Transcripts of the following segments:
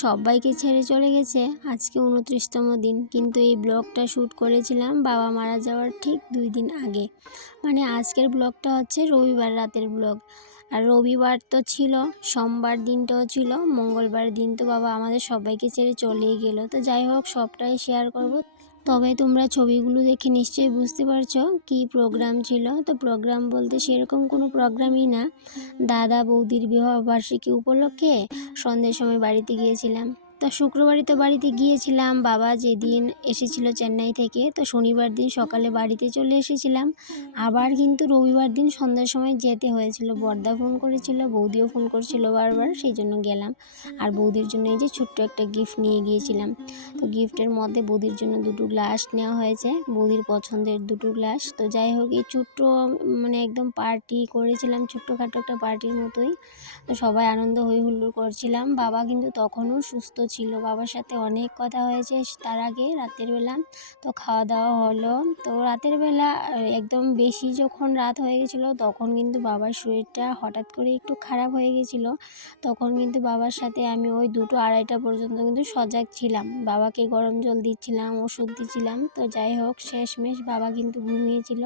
সবাইকে ছেড়ে চলে গেছে। আজকে উনত্রিশতম দিন। কিন্তু এই ব্লগটা শ্যুট করেছিলাম বাবা মারা যাওয়ার ঠিক দুই দিন আগে। মানে আজকের ব্লগটা হচ্ছে রবিবার রাতের ব্লগ। আর রবিবার তো ছিল, সোমবার দিনটাও ছিল, মঙ্গলবার দিন তো বাবা আমাদের সবাইকে ছেড়ে চলেই গেল। তো যাই হোক, সবটাই শেয়ার করব। তবে তোমরা ছবিগুলো দেখে নিশ্চয়ই বুঝতে পারছ কি প্রোগ্রাম ছিল। তো প্রোগ্রাম বলতে সেরকম কোনো প্রোগ্রামই না। দাদা বৌদির বিবাহ বার্ষিকী উপলক্ষে সন্ধ্যের সময় বাড়িতে গিয়েছিলাম। তো শুক্রবারই তো বাড়িতে গিয়েছিলাম। বাবা যেদিন এসেছিল চেন্নাই থেকে, তো শনিবার দিন সকালে বাড়িতে চলে এসেছিলাম। আবার কিন্তু রবিবার দিন সন্ধ্যার সময় যেতে হয়েছিল। বর্দা ফোন করেছিল, বৌদিও ফোন করেছিল বারবার, সেই জন্য গেলাম। আর বৌদির জন্য এই যে ছোট্ট একটা গিফট নিয়ে গিয়েছিলাম। তো গিফটের মধ্যে বৌদির জন্য দুটো গ্লাস নেওয়া হয়েছে, বৌদির পছন্দের দুটো গ্লাস তো যাই হোক, এই ছোট্ট মানে একদম পার্টি করেছিলাম, ছোট্টখাটো একটা পার্টির মতোই। তো সবাই আনন্দ হই হুল্লোড় করছিলাম। বাবা কিন্তু তখনও সুস্থ ছিল, বাবার সাথে অনেক কথা হয়েছে তার আগে রাতের বেলা। তো খাওয়া দাওয়া হলো। তো রাতের বেলা একদম বেশি যখন রাত হয়ে গেছিল, তখন কিন্তু বাবার শরীরটা হঠাৎ করে একটু খারাপ হয়ে গেছিল। তখন কিন্তু বাবার সাথে আমি ওই দুটো আড়াইটা পর্যন্ত কিন্তু সজাগ ছিলাম। বাবাকে গরম জল দিচ্ছিলাম, ওষুধ দিচ্ছিলাম। তো যাই হোক, শেষমেশ বাবা কিন্তু ঘুমিয়েছিল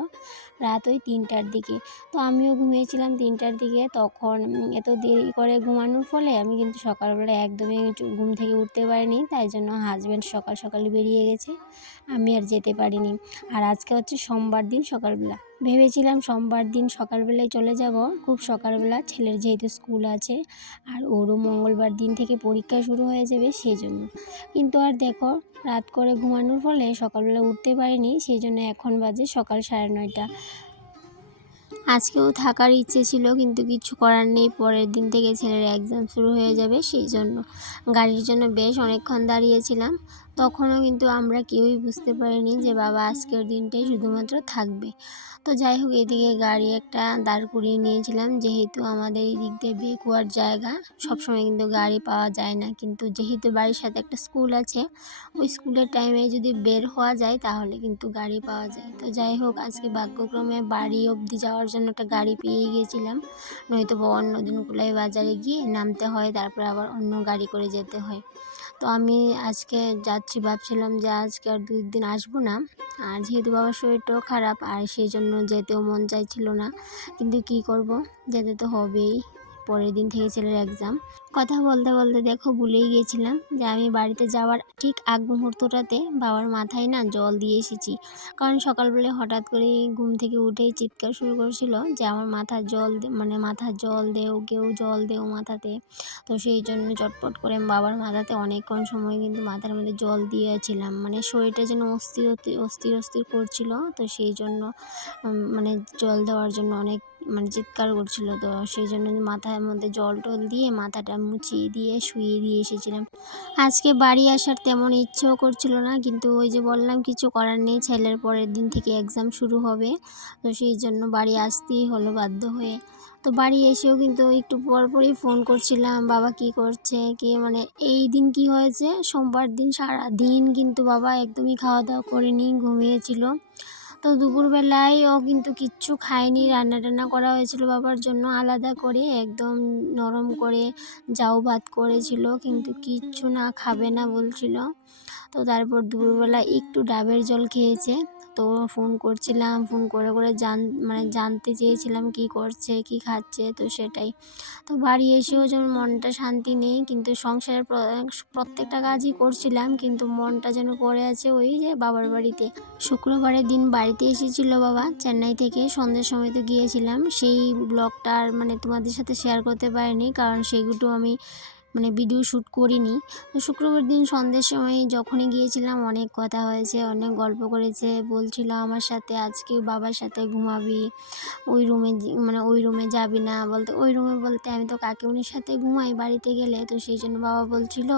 রাত ওই তিনটার দিকে। তো আমিও ঘুমিয়েছিলাম তিনটার দিকে। তখন এত দেরি করে ঘুমানোর ফলে আমি কিন্তু সকালবেলা একদমই ঘুম থেকে উঠতে পারিনি, তাই জন্য হাজব্যান্ড সকাল সকাল বেরিয়ে গেছে। আমি আর যেতে পারিনি। আর আজকে হচ্ছে সোমবার দিন সকালবেলা। ভেবেছিলাম সোমবার দিন সকালবেলায় চলে যাব। খুব সকালবেলা ছেলের যেহেতু স্কুল আছে, আর ওরও মঙ্গলবার দিন থেকে পরীক্ষা শুরু হয়ে যাবে সেই জন্য কিন্তু আর দেখো, রাত করে ঘুমানোর ফলে সকালবেলা উঠতে পারিনি সেই জন্য এখন বাজে সকাল সাড়ে নয়টা। আজকেও থাকার ইচ্ছে ছিল, কিন্তু কিছু করার নেই। পরের দিন থেকে ছেলের এক্সাম শুরু হয়ে যাবে, সেই জন্য গাড়ির জন্য বেশ অনেকক্ষণ দাঁড়িয়েছিলাম। তখনও কিন্তু আমরা কেউই বুঝতে পারিনি যে বাবা আজকের দিনটাই শুধুমাত্র থাকবে। তো যাই হোক, এদিকে গাড়ি একটা দাঁড় করিয়ে নিয়েছিলাম। যেহেতু আমাদের এই দিক দিয়ে বেকুয়ার জায়গা, সবসময় কিন্তু গাড়ি পাওয়া যায় না। কিন্তু যেহেতু বাড়ির সাথে একটা স্কুল আছে, ওই স্কুলের টাইমে যদি বের হওয়া যায়, তাহলে কিন্তু গাড়ি পাওয়া যায়। তো যাই হোক, আজকে ভাগ্যক্রমে বাড়ি অবধি যাওয়ার জন্য একটা গাড়ি পেয়ে গিয়েছিলাম। নয়তো অন্য দিন কুলাই বাজারে গিয়ে নামতে হয়, তারপর আবার অন্য গাড়ি করে যেতে হয়। তো আমি আজকে যাচ্ছি, ভাবছিলাম যে আজকে আর দুই দিন আসব না। আর যেহেতু বাবার শরীরটাও খারাপ, আর সেই জন্য যেতেও মন চাইছিল না। কিন্তু কি করব? যেতে তো হবেই। পরের দিন থেকে ছেলের এক্সাম কথা বলতে বলতে দেখো ভুলেই গিয়েছিলাম যে আমি বাড়িতে যাওয়ার ঠিক আগ মুহূর্তটাতে বাবার মাথায় না জল দিয়ে এসেছি। কারণ সকালবেলা হঠাৎ করে ঘুম থেকে উঠেই চিৎকার শুরু করেছিল যে আমার মাথার জল মানে মাথার জল দেও, কেউ জল দেও মাথাতে। তো সেই জন্য চটপট করে বাবার মাথাতে অনেকক্ষণ সময় কিন্তু মাথার মধ্যে জল দিয়েছিলাম। মানে শরীরটা যেন অস্থির অস্থির অস্থির করছিল। তো সেই জন্য মানে জল দেওয়ার জন্য অনেক মানে চিৎকার করছিল তো সেই জন্য মাথার মধ্যে জল টল দিয়ে মাথাটা মুছিয়ে দিয়ে শুয়ে দিয়ে এসেছিলাম। আজকে বাড়ি আসার তেমন ইচ্ছেও করছিল না, কিন্তু ওই যে বললাম কিছু করার নেই, ছেলের পরের দিন থেকে এক্সাম শুরু হবে। তো সেই জন্য বাড়ি আসতেই হলো বাধ্য হয়ে। তো বাড়ি এসেও কিন্তু একটু পর পরই ফোন করছিলাম, বাবা কি করছে, কি মানে এই দিন কি হয়েছে? সোমবার দিন সারা দিন কিন্তু বাবা একদমই খাওয়া দাওয়া করেনি, ঘুমিয়েছিল। তো দুপুরবেলায় ও কিন্তু কিচ্ছু খায়নি। রান্না টান্না করা হয়েছিল বাবার জন্য আলাদা করে, একদম নরম করে যাও ভাত করেছিল, কিন্তু কিচ্ছু না, খাবে না বলছিল। তো তারপর দুপুরবেলা একটু ডাবের জল খেয়েছে। তো ফোন করছিলাম, ফোন করে করে জান মানে জানতে চেয়েছিলাম কি করছে, কি খাচ্ছে, তো সেটাই। তো বাড়ি এসেও যেমন মনটা শান্তি নেই, কিন্তু সংসারের প্র- প্রত্যেকটা কাজই করছিলাম, কিন্তু মনটা যেন পড়ে আছে ওই যে বাবার বাড়িতে। শুক্রবারের দিন বাড়িতে এসেছিল বাবা, চেন্নাই থেকে সন্ধ্যের সময় তো গিয়েছিলাম। সেই ব্লগটা আর মানে তোমাদের সাথে শেয়ার করতে পারিনি, কারণ সেগুলো আমি মানে ভিডিও শ্যুট করিনি। তো শুক্রবার দিন সন্ধ্যের সময় যখনই গিয়েছিলাম, অনেক কথা হয়েছে, অনেক গল্প করেছে। বলছিল আমার সাথে, আজকে বাবার সাথে ঘুমাবি। ওই রুমে মানে ওই রুমে যাবি না। বলতে, ওই রুমে বলতে আমি তো কাকিমনির সাথে ঘুমাই বাড়িতে গেলে। তো সেই জন্য বাবা বলছিল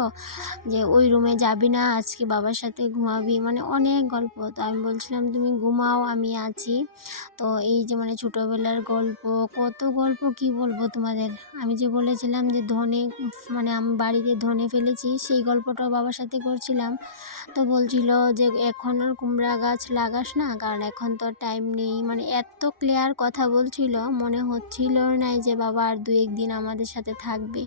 যে, ওই রুমে যাবি না, আজকে বাবার সাথে ঘুমাবি। মানে অনেক গল্প। তো আমি বলছিলাম, তুমি ঘুমাও, আমি আছি। তো এই যে মানে ছোটোবেলার গল্প, কত গল্প কি বলব তোমাদের? আমি যে বলেছিলাম যে ধনে মানে আমি বাড়িতে ধনে ফেলেছি, সেই গল্পটাও বাবার সাথে করছিলাম। তো বলছিল যে এখন আর কুমড়া গাছ লাগাস না, কারণ এখন তো টাইম নেই। মানে এত ক্লিয়ার কথা বলছিল, মনে হচ্ছিল নাই যে বাবা আর দু একদিন আমাদের সাথে থাকবে।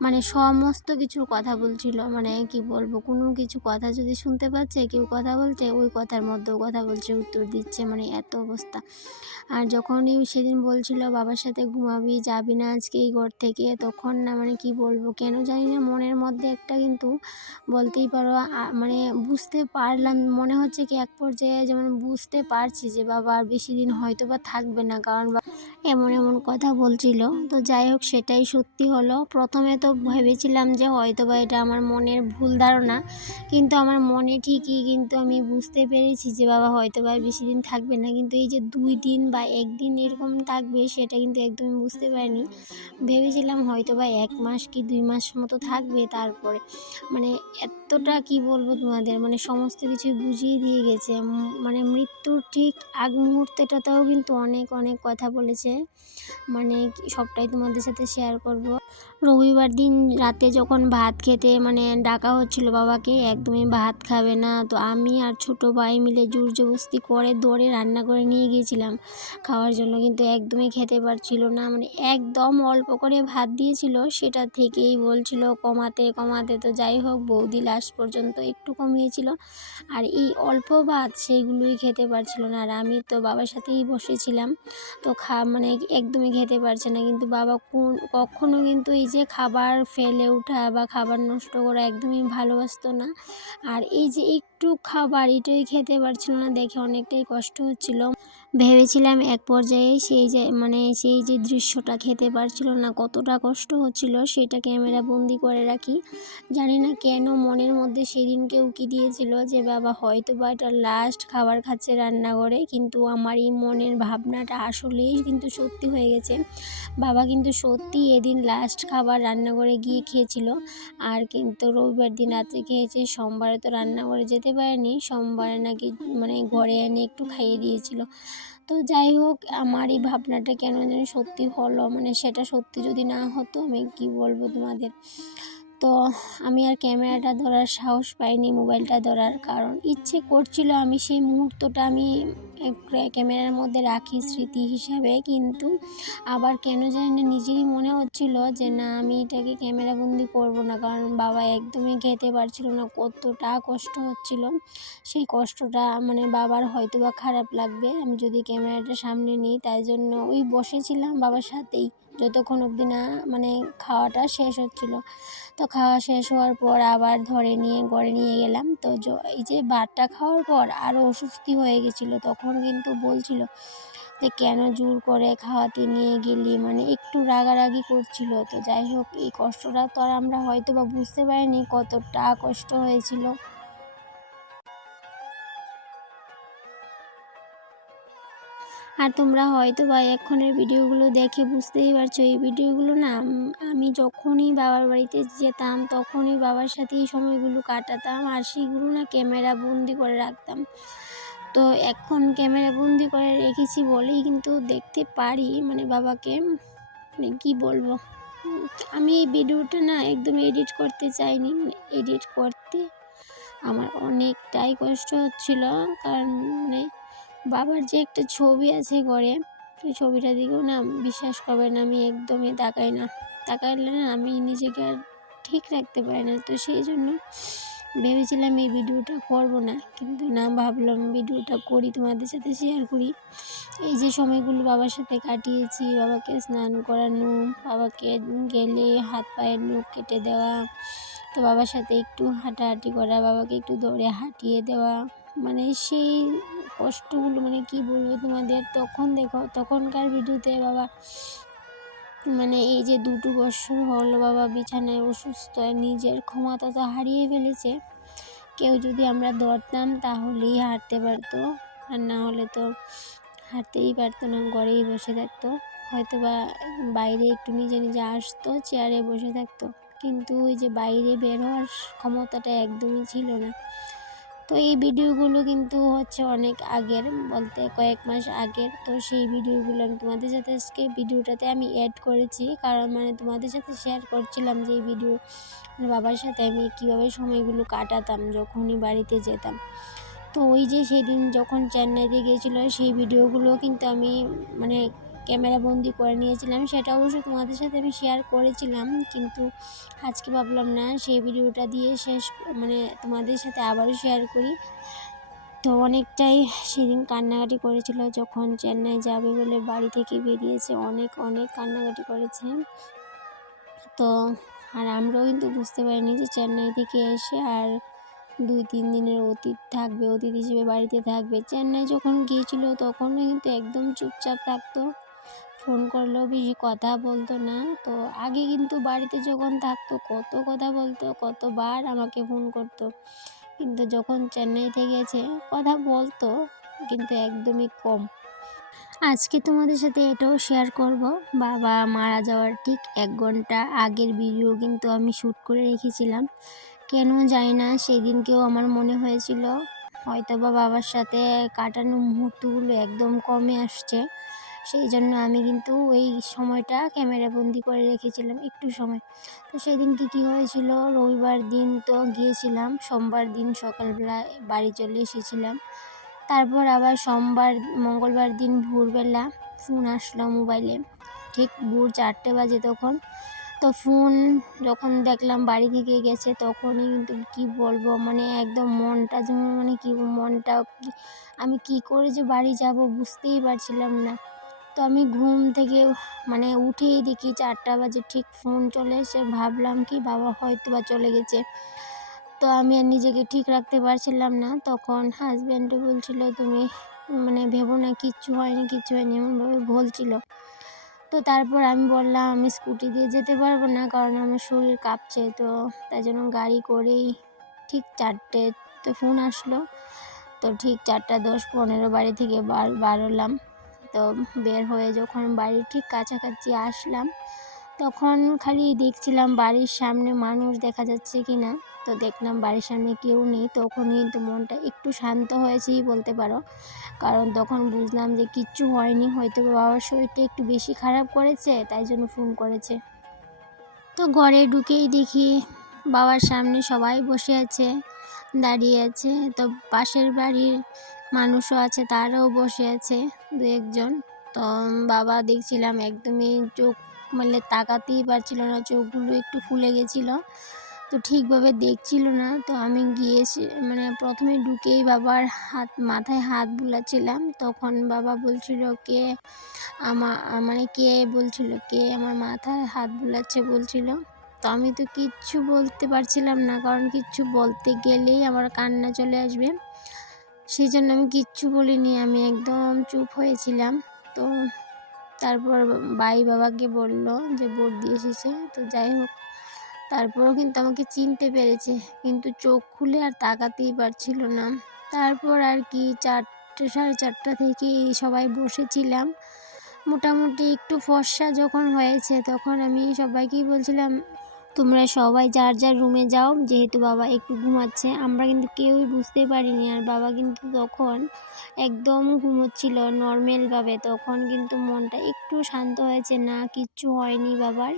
মানে সমস্ত কিছুর কথা বলছিল। মানে কি বলব, কোনো কিছু কথা যদি শুনতে পাচ্ছে, কেউ কথা বলছে, ওই কথার মধ্যেও কথা বলছে, উত্তর দিচ্ছে মানে এত অবস্থা। আর যখনই সেদিন বলছিল, বাবার সাথে ঘুমাবি, যাবি না আজকে এই ঘর থেকে, তখন না মানে কি বলব, কেন জানি না মনের মধ্যে একটা কিন্তু বলতেই পারো মানে বুঝতে পারলাম, মনে হচ্ছে কি এক পর্যায়ে যেমন বুঝতে পারছি যে বাবা আর বেশি দিন হয়তো বা থাকবে না, কারণ এমন এমন কথা বলছিল। তো যাই হোক, সেটাই সত্যি হলো। প্রথমে তো ভেবেছিলাম যে হয়তো বা এটা আমার মনের ভুল ধারণা, কিন্তু আমার মনে ঠিকই কিন্তু আমি বুঝতে পেরেছি যে বাবা হয়তো বা বেশি দিন থাকবে না। কিন্তু এই যে দুই দিন বা একদিন এরকম থাকবে সেটা কিন্তু একদমই বুঝতে পারিনি। ভেবেছিলাম হয়তো বা এক মাস কি দুই মাস মতো থাকবে তারপরে। মানে এতটা কি বলব তোমাদের মানে সমস্ত কিছু বুঝিয়ে দিয়ে গেছে। মানে মৃত্যুর ঠিক আগ মুহূর্তেটাতেও কিন্তু অনেক অনেক কথা বলেছে। মানে সবটাই তোমাদের সাথে শেয়ার করব। রবিবার দিন রাতে যখন ভাত খেতে মানে ডাকা হচ্ছিল বাবাকে, একদমই ভাত খাবে না। তো আমি আর ছোট ভাই মিলে জোর জবস্তি করে দৌড়ে রান্না করে নিয়ে গিয়েছিলাম। খাওয়ার জন্য কিন্তু একদমই খেতে পারছিল না মানে একদম অল্প করে ভাত দিয়েছিল, সেটা থেকেই বলছিল কমাতে কমাতে। তো যাই হোক, বৌদি লাস্ট পর্যন্ত একটু কমিয়েছিল, আর এই অল্প ভাত সেইগুলোই খেতে পারছিল না। আর আমি তো বাবার সাথেই বসেছিলাম, তো খা মানে একদমই খেতে পারছে না। কিন্তু বাবা কোন, কখনো কিন্তু এই যে খাবার ফেলে ওঠা বা খাবার নষ্ট করা একদমই ভালোবাসতো না। আর এই যে একটু খাবার, এটাই খেতে পারছিল না, দেখে অনেকটাই কষ্ট হচ্ছিল। ভেবেছিলাম এক পর্যায়ে সেই যে মানে সেই যে দৃশ্যটা খেতে পারছিল না, কতটা কষ্ট হচ্ছিল, সেটা ক্যামেরা বন্দি করে রাখি। জানি না কেন মনের মধ্যে সেদিনকে উকি দিয়েছিল যে, বাবা হয়তো বা এটা লাস্ট খাবার খাচ্ছে রান্নাঘরে কিন্তু আমার এই মনের ভাবনাটা আসলেই কিন্তু সত্যি হয়ে গেছে। বাবা কিন্তু সত্যি এদিন লাস্ট খাবার রান্নাঘরে গিয়ে খেয়েছিল। আর কিন্তু রবিবার দিন রাত্রে খেয়েছে, সোমবারে তো রান্নাঘরে যেতে পারেনি, সোমবারে নাকি মানে ঘরে এনে একটু খাইয়ে দিয়েছিল। তো যাই হোক, আমার এই ভাবনাটা কেন যেন সত্যি হলো মানে সেটা সত্যি যদি না হতো আমি কি বলব তোমাদের? তো আমি আর ক্যামেরাটা ধরার সাহস পাইনি, মোবাইলটা ধরার কারণ। ইচ্ছে করছিল আমি সেই মুহূর্তটা আমি ক্যামেরার মধ্যে রাখি স্মৃতি হিসাবে, কিন্তু আবার কেন জানি না নিজেরই মনে হচ্ছিল যে না, আমি এটাকে ক্যামেরাবন্দি করব না, কারণ বাবা একদমই খেতে পারছিল না, কতটা কষ্ট হচ্ছিল। সেই কষ্টটা মানে বাবার হয়তো বা খারাপ লাগবে, আমি যদি ক্যামেরাটা সামনে নিই, তাই জন্য ওই বসেছিলাম বাবার সাথেই। যতক্ষণ অবধি না মানে খাওয়াটা শেষ হচ্ছিল। তো খাওয়া শেষ হওয়ার পর আবার ধরে নিয়ে, ঘরে নিয়ে গেলাম। তো এই যে ভাতটা খাওয়ার পর আরও অসুস্থি হয়ে গেছিল। তখন কিন্তু বলছিল যে, কেন জোর করে খাওয়াতে নিয়ে গেলি? মানে একটু রাগারাগি করছিল। তো যাই হোক, এই কষ্টটা তো আর আমরা হয়তো বা বুঝতে পারিনি কতটা কষ্ট হয়েছিল। আর তোমরা হয়তো বা এক্ষণের ভিডিওগুলো দেখে বুঝতেই পারছ, এই ভিডিওগুলো না আমি যখনই বাবার বাড়িতে যেতাম, তখনই বাবার সাথে এই সময়গুলো কাটাতাম আর সেইগুলো না ক্যামেরা বন্দি করে রাখতাম। তো এখন ক্যামেরা বন্দি করে রেখেছি বলেই কিন্তু দেখতে পারি মানে বাবাকে মানে কী বলব? আমি এই ভিডিওটা না একদম এডিট করতে চাইনি মানে এডিট করতে আমার অনেকটাই কষ্ট হচ্ছিল, কারণ মানে বাবার যে একটা ছবি আছে ঘরে, সেই ছবিটার দিকেও না বিশ্বাস করবেন আমি একদমই তাকাই না। তাকাইলে না আমি নিজেকে আর ঠিক রাখতে পারি না। তো সেই জন্য ভেবেছিলাম এই ভিডিওটা করব না, কিন্তু না ভাবলাম ভিডিওটা করি, তোমাদের সাথে শেয়ার করি। এই যে সময়গুলো বাবার সাথে কাটিয়েছি, বাবাকে স্নান করানো, বাবাকে গেলে হাত পায়ের নখ কেটে দেওয়া, তো বাবার সাথে একটু হাঁটাহাঁটি করা, বাবাকে একটু দৌড়ে হাঁটিয়ে দেওয়া মানে সেই কষ্টগুলো মানে কি বলব তোমাদের? তখন দেখো, তখনকার ভিডিওতে বাবা মানে এই যে দুটো বছর হলো বাবা বিছানায় অসুস্থ, নিজের ক্ষমতা তো হারিয়ে ফেলেছে। কেউ যদি আমরা ধরতাম তাহলেই হাঁটতে পারতো, আর না হলে তো হাঁটতেই পারতো না, ঘরেই বসে থাকতো। হয়তো বা বাইরে একটু নিজে নিজে আসতো, চেয়ারে বসে থাকতো, কিন্তু ওই যে বাইরে বের হওয়ার ক্ষমতাটা একদমই ছিল না। তো এই ভিডিওগুলো কিন্তু হচ্ছে অনেক আগের, বলতে কয়েক মাস আগের। তো সেই ভিডিওগুলো আমি তোমাদের সাথে আজকে ভিডিওটাতে আমি অ্যাড করেছি। কারণ মানে তোমাদের সাথে শেয়ার করছিলাম যে এই ভিডিও মানে বাবার সাথে আমি কীভাবে সময়গুলো কাটাতাম, যখনই বাড়িতে যেতাম। তো ওই যে সেদিন যখন চেন্নাইতে গিয়েছিল, সেই ভিডিওগুলো কিন্তু আমি মানে ক্যামেরা বন্দি করে নিয়েছিলাম, সেটা অবশ্য তোমাদের সাথে আমি শেয়ার করেছিলাম, কিন্তু আজকে ভাবলাম না, সেই ভিডিওটা দিয়ে শেষ মানে তোমাদের সাথে আবারও শেয়ার করি। তো অনেকটাই সেদিন কান্নাকাটি করেছিল, যখন চেন্নাই যাবে বলে বাড়ি থেকে বেরিয়েছে, অনেক অনেক কান্নাকাটি করেছে। তো, আর আমরাও কিন্তু বুঝতে পারিনি যে চেন্নাই থেকে এসে আর দুই, তিন দিনের অতীত থাকবে, অতীত হিসেবে বাড়িতে থাকবে। চেন্নাই যখন গিয়েছিল তখনও কিন্তু একদম চুপচাপ থাকতো। ফোন করলেও বেশি কথা বলতো না। তো আগে কিন্তু বাড়িতে যখন থাকতো, কত কথা বলতো, কতবার আমাকে ফোন করতো। কিন্তু যখন চেন্নাইতে গেছে, কথা বলতো, কিন্তু একদমই কম। আজকে তোমাদের সাথে এটাও শেয়ার করব। বাবা মারা যাওয়ার ঠিক এক ঘণ্টা আগের ভিডিও কিন্তু আমি শ্যুট করে রেখেছিলাম। কেন জানি না, সেদিনকেও আমার মনে হয়েছিল। হয়তো বা বাবার সাথে কাটানো মুহূর্তগুলো একদম কমে আসছে। সেই জন্য আমি কিন্তু ওই সময়টা ক্যামেরা বন্দি করে রেখেছিলাম একটু সময়। তো সেদিনকে কী হয়েছিল? রবিবার দিন তো গিয়েছিলাম, সোমবার দিন সকালবেলা বাড়ি চলে এসেছিলাম। তারপর আবার সোমবার, মঙ্গলবার দিন ভোরবেলা ফোন আসলো মোবাইলে। ঠিক ভোর চারটে বাজে তখন। তো ফোন যখন দেখলাম বাড়ি থেকে গেছে তখনই কিন্তু কি বলব মানে একদম মনটা যেন মানে কি, মনটা আমি কি করে যে বাড়ি যাব বুঝতেই পারছিলাম না। তো আমি ঘুম থেকে মানে উঠেই দেখি চারটা বাজে, ঠিক ফোন চলে এসে ভাবলাম কি বাবা হয়তো বা চলে গেছে। তো আমি আর নিজেকে ঠিক রাখতে পারছিলাম না। তখন হাজব্যান্ডও বলছিল, তুমি মানে ভেবো না, কিচ্ছু হয়নি কিচ্ছু হয়নি, এমনভাবে বলছিল। তো তারপর আমি বললাম, আমি স্কুটি দিয়ে যেতে পারব না, কারণ আমার শরীর কাঁপছে। তো তাই জন্য গাড়ি করেই ঠিক চারটে তো ফোন আসলো। তো ঠিক চারটা দশ পনেরো বাড়ি থেকে বার বারোলাম তো বের হয়ে যখন বাড়ির ঠিক কাছাকাছি আসলাম, তখন খালি দেখছিলাম বাড়ির সামনে মানুষ দেখা যাচ্ছে কি না তো দেখলাম বাড়ির সামনে কেউ নেই তখন কিন্তু মনটা একটু শান্ত হয়েছেই বলতে পারো। কারণ তখন বুঝলাম যে কিচ্ছু হয়নি, হয়তো বাবার শরীরটা একটু বেশি খারাপ করেছে, তাই জন্য ফোন করেছে। তো ঘরে ঢুকেই দেখি বাবার সামনে সবাই বসে আছে, দাঁড়িয়ে আছে। তো পাশের বাড়ির মানুষও আছে, তারাও বসে আছে। দু একজন। তো বাবা দেখছিলাম একদমই চোখ মানে তাকাতেই পারছিল না, চোখগুলো একটু ফুলে গেছিল। তো ঠিকভাবে দেখছিল না। তো আমি গিয়েছি মানে প্রথমে ঢুকেই বাবার হাত, মাথায় হাত বুলাচ্ছিলাম। তখন বাবা বলছিল, কে আমার মানে কে? বলছিল, কে আমার মাথায় হাত বুলাচ্ছে? বলছিল। তো আমি তো কিচ্ছু বলতে পারছিলাম না, কারণ কিচ্ছু বলতে গেলেই আমার কান্না চলে আসবে। সেই জন্য আমি কিচ্ছু বলিনি, আমি একদম চুপ হয়েছিলাম। তো তারপর বাই বাবাকে বলল যে বোর্ড দিয়ে এসেছে, তো যাই হোক, তারপরও কিন্তু আমাকে চিনতে পেরেছে, কিন্তু চোখ খুলে আর তাকাতেই পারছিল না। তারপর আর কি চারটে, সাড়ে চারটা থেকে সবাই বসেছিলাম। মোটামুটি একটু ফর্সা যখন হয়েছে, তখন আমি সবাইকেই বলছিলাম তোমরা সবাই যার যার রুমে যাও, যেহেতু বাবা একটু ঘুমাচ্ছে। আমরা কিন্তু কেউই বুঝতে পারিনি আর বাবা কিন্তু তখন একদম ঘুমোচ্ছিল নর্মালভাবে তখন কিন্তু মনটা একটু শান্ত হয়েছে, না কিচ্ছু হয়নি বাবার।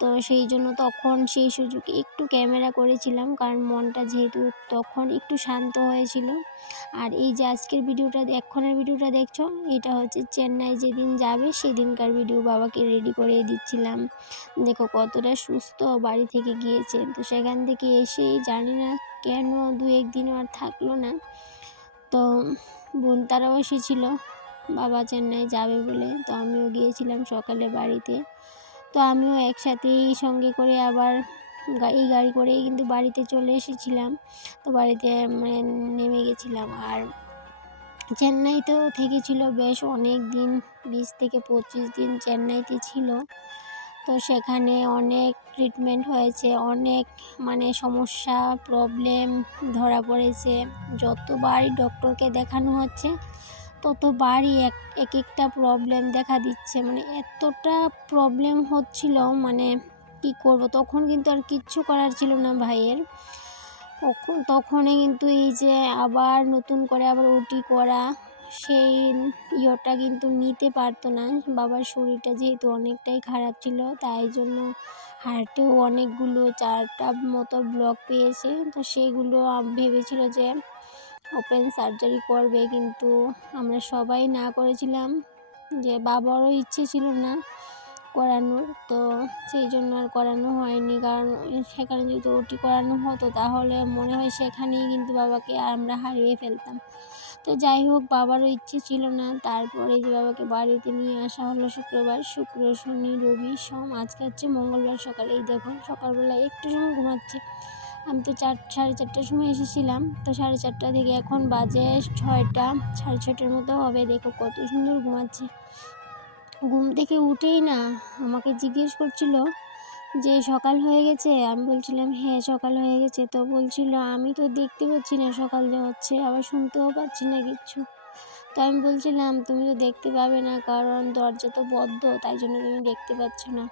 তো সেই জন্য তখন সেই সুযোগে একটু ক্যামেরা করেছিলাম, কারণ মনটা যেহেতু তখন একটু শান্ত হয়েছিল। আর এই যে আজকের ভিডিওটা এক্ষণের ভিডিওটা দেখছ, এটা হচ্ছে চেন্নাই যেদিন যাবে সেদিনকার ভিডিও বাবাকে রেডি করে দিচ্ছিলাম। দেখো কতটা সুস্থ বাড়ি থেকে গিয়েছে তো সেখান থেকে এসেই জানি না কেন দু একদিনও আর থাকল না। তো বোন তারাও এসেছিল। বাবা চেন্নাই যাবে বলে। তো আমিও গিয়েছিলাম সকালে বাড়িতে। তো আমিও একসাথেই সঙ্গে করে আবার এই গাড়ি করেই কিন্তু বাড়িতে চলে এসেছিলাম। তো বাড়িতে মানে নেমে গেছিলাম। আর চেন্নাইতেও থেকেছিল বেশ অনেক দিন, বিশ থেকে পঁচিশ দিন চেন্নাইতে ছিল। তো সেখানে অনেক ট্রিটমেন্ট হয়েছে, অনেক মানে সমস্যা প্রবলেম ধরা পড়েছে। যতবারই ডক্টরকে দেখানো হচ্ছে, ততবারই এক এক একটা প্রবলেম দেখা দিচ্ছে। মানে এতটা প্রবলেম হচ্ছিল মানে কি করব? তখন কিন্তু আর কিচ্ছু করার ছিল না ভাইয়ের। তখনই কিন্তু এই যে আবার নতুন করে আবার ওটি করা সেই ইয়েটা কিন্তু নিতে পারতো না। বাবার শরীরটা যেহেতু অনেকটাই খারাপ ছিল, তাই জন্য হার্টেও অনেকগুলো চারটা মতো ব্লক পেয়েছে। তো সেগুলো ভেবেছিল যে ওপেন সার্জারি করবে, কিন্তু আমরা সবাই না করেছিলাম। যে বাবারও ইচ্ছে ছিল না করানোর, তো সেই জন্য আর করানো হয়নি। কারণ সেখানে যদি ওটি করানো হতো, তাহলে মনে হয় সেখানেই কিন্তু বাবাকে আমরা হারিয়ে ফেলতাম। তো যাই হোক, বাবারও ইচ্ছে ছিল না। তারপরে যে বাবাকে বাড়িতে নিয়ে আসা হলো শুক্রবার, শুক্র, শনি, রবি, সোম, আজকে হচ্ছে মঙ্গলবার সকালে। এই দেখো সকালবেলা একটু সময় ঘুমাচ্ছে। আমি তো চার, সাড়ে চারটার সময় এসেছিলাম। তো সাড়ে চারটা থেকে এখন বাজে ছয়টা, সাড়ে ছয়টার মতো হবে। দেখো কত সুন্দর ঘুমাচ্ছে। ঘুম থেকে উঠেই না, আমাকে জিজ্ঞেস করছিল যে সকাল হয়ে গেছে, আমি বলছিলাম হ্যাঁ সকাল হয়ে গেছে। তো বলছিল, আমি তো দেখতে পাচ্ছি না সকাল যে হচ্ছে, আবার শুনতেও পাচ্ছি না কিচ্ছু। তো আমি বলছিলাম, তুমি তো দেখতে পাবে না, কারণ দরজা তো বদ্ধ, তাই জন্য তুমি দেখতে পাচ্ছ না।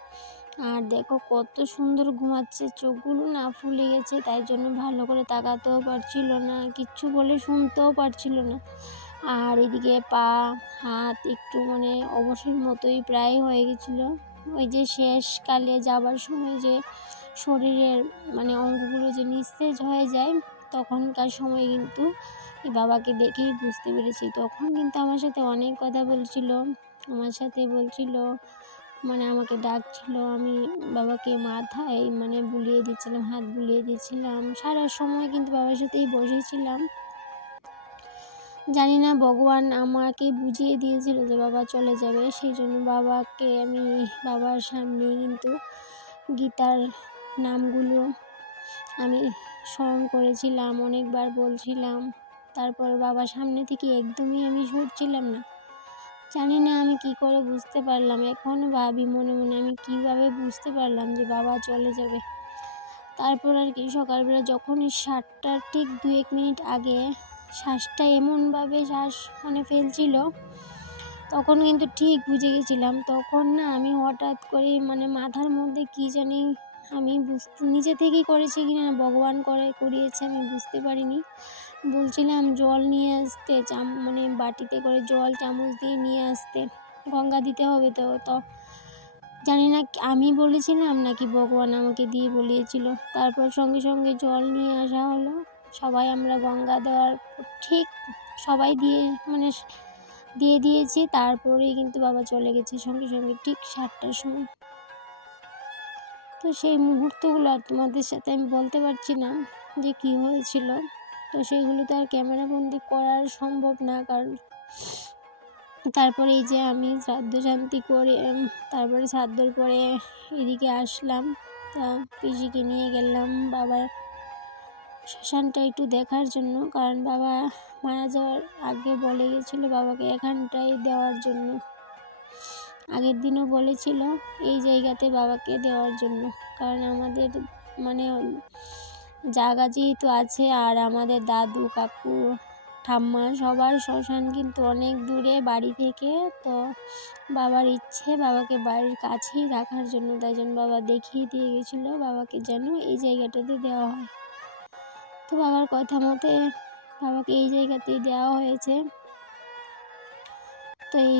আর দেখো কত সুন্দর ঘুমাচ্ছে, চোখগুলো না ফুলে গেছে, তাই জন্য ভালো করে তাকাতেও পারছিল না, কিচ্ছু বলে শুনতেও পারছিল না। আর এদিকে পা, হাত একটু মানে অবসর মতোই প্রায় হয়ে গেছিল। ওই যে শেষকালে যাবার সময় যে শরীরের মানে অঙ্গগুলো যে নিস্তেজ হয়ে যায়, তখনকার সময় কিন্তু বাবাকে দেখেই বুঝতে পেরেছি। তখন কিন্তু আমার সাথে অনেক কথা বলছিল, আমার সাথে বলছিল মানে আমাকে ডাকছিল, আমি বাবাকে মাথায় মানে বুলিয়ে দিচ্ছিলাম, হাত বুলিয়ে দিচ্ছিলাম। সারা সময় কিন্তু বাবার সাথেই বসেছিলাম। জানি না, ভগবান আমাকে বুঝিয়ে দিয়েছিল যে বাবা চলে যাবে। সেই জন্য বাবাকে আমি বাবার সামনে কিন্তু গীতার নামগুলো আমি স্মরণ করেছিলাম, অনেকবার বলছিলাম। তারপর বাবার সামনে থেকে একদমই আমি সরছিলাম না। জানি না আমি কি করে বুঝতে পারলাম। এখনও ভাবি মনে মনে আমি কীভাবে বুঝতে পারলাম যে বাবা চলে যাবে। তারপর আর কি সকালবেলা যখনই সাতটার ঠিক দু এক মিনিট আগে শ্বাসটা এমনভাবে শ্বাস মানে ফেলছিল, তখন কিন্তু ঠিক বুঝে গেছিলাম। তখন না আমি হঠাৎ করে মানে মাথার মধ্যে কী জানি আমি বুঝতে নিজে থেকেই করেছি কি না ভগবান করে করিয়েছে আমি বুঝতে পারিনি। বলছিলাম জল নিয়ে আসতে, চাম মানে বাটিতে করে জল চামচ দিয়ে নিয়ে আসতে, গঙ্গা দিতে হবে তো তো জানি না আমি বলেছিলাম নাকি ভগবান আমাকে দিয়ে বলিয়েছিল। তারপর সঙ্গে সঙ্গে জল নিয়ে আসা হলো। সবাই আমরা গঙ্গা দেওয়ার ঠিক সবাই দিয়ে মানে দিয়ে দিয়েছি। তারপরেই কিন্তু বাবা চলে গেছে সঙ্গে সঙ্গে ঠিক সাতটার সময়। তো সেই মুহূর্তগুলো আর তোমাদের সাথে আমি বলতে পারছি না যে কী হয়েছিল। তো সেইগুলো তো আর ক্যামেরাবন্দি করার সম্ভব না, কারণ তারপরে এই যে আমি শ্রাদ্ধ শান্তি করে তারপরে শ্রাদ্ধর পরে এদিকে আসলাম। তা পিসিকে নিয়ে গেলাম, বাবার শ্মশানটা একটু দেখার জন্য, কারণ বাবা মারা যাওয়ার আগে বলে গেছিল বাবাকে এখানটাই দেওয়ার জন্য। আগের দিনও বলেছিল এই জায়গাতে বাবাকে দেওয়ার জন্য, কারণ আমাদের মানে জায়গা যেহেতু আছে আর আমাদের দাদু, কাকু, ঠাম্মা সবার শ্মশান কিন্তু অনেক দূরে বাড়ি থেকে, তো বাবার ইচ্ছে বাবাকে বাড়ির কাছেই রাখার জন্য, তাই জন্য বাবা দেখিয়ে দিয়ে গেছিল বাবাকে যেন এই জায়গাটাতে দেওয়া হয়। তো বাবার কথা মতে বাবাকে এই জায়গাতেই দেওয়া হয়েছে। তো এই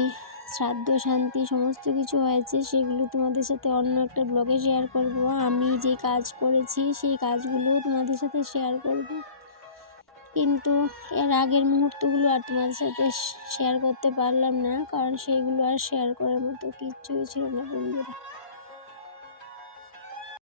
শ্রাদ্ধ, শান্তি সমস্ত কিছু হয়েছে, সেগুলো তোমাদের সাথে অন্য একটা ব্লগে শেয়ার করব। আমি যে কাজ করেছি, সেই কাজগুলোও তোমাদের সাথে শেয়ার করব। কিন্তু এর আগের মুহূর্তগুলো আর তোমাদের সাথে শেয়ার করতে পারলাম না, কারণ সেইগুলো আর শেয়ার করার মতো কিচ্ছুই ছিল না বন্ধুরা।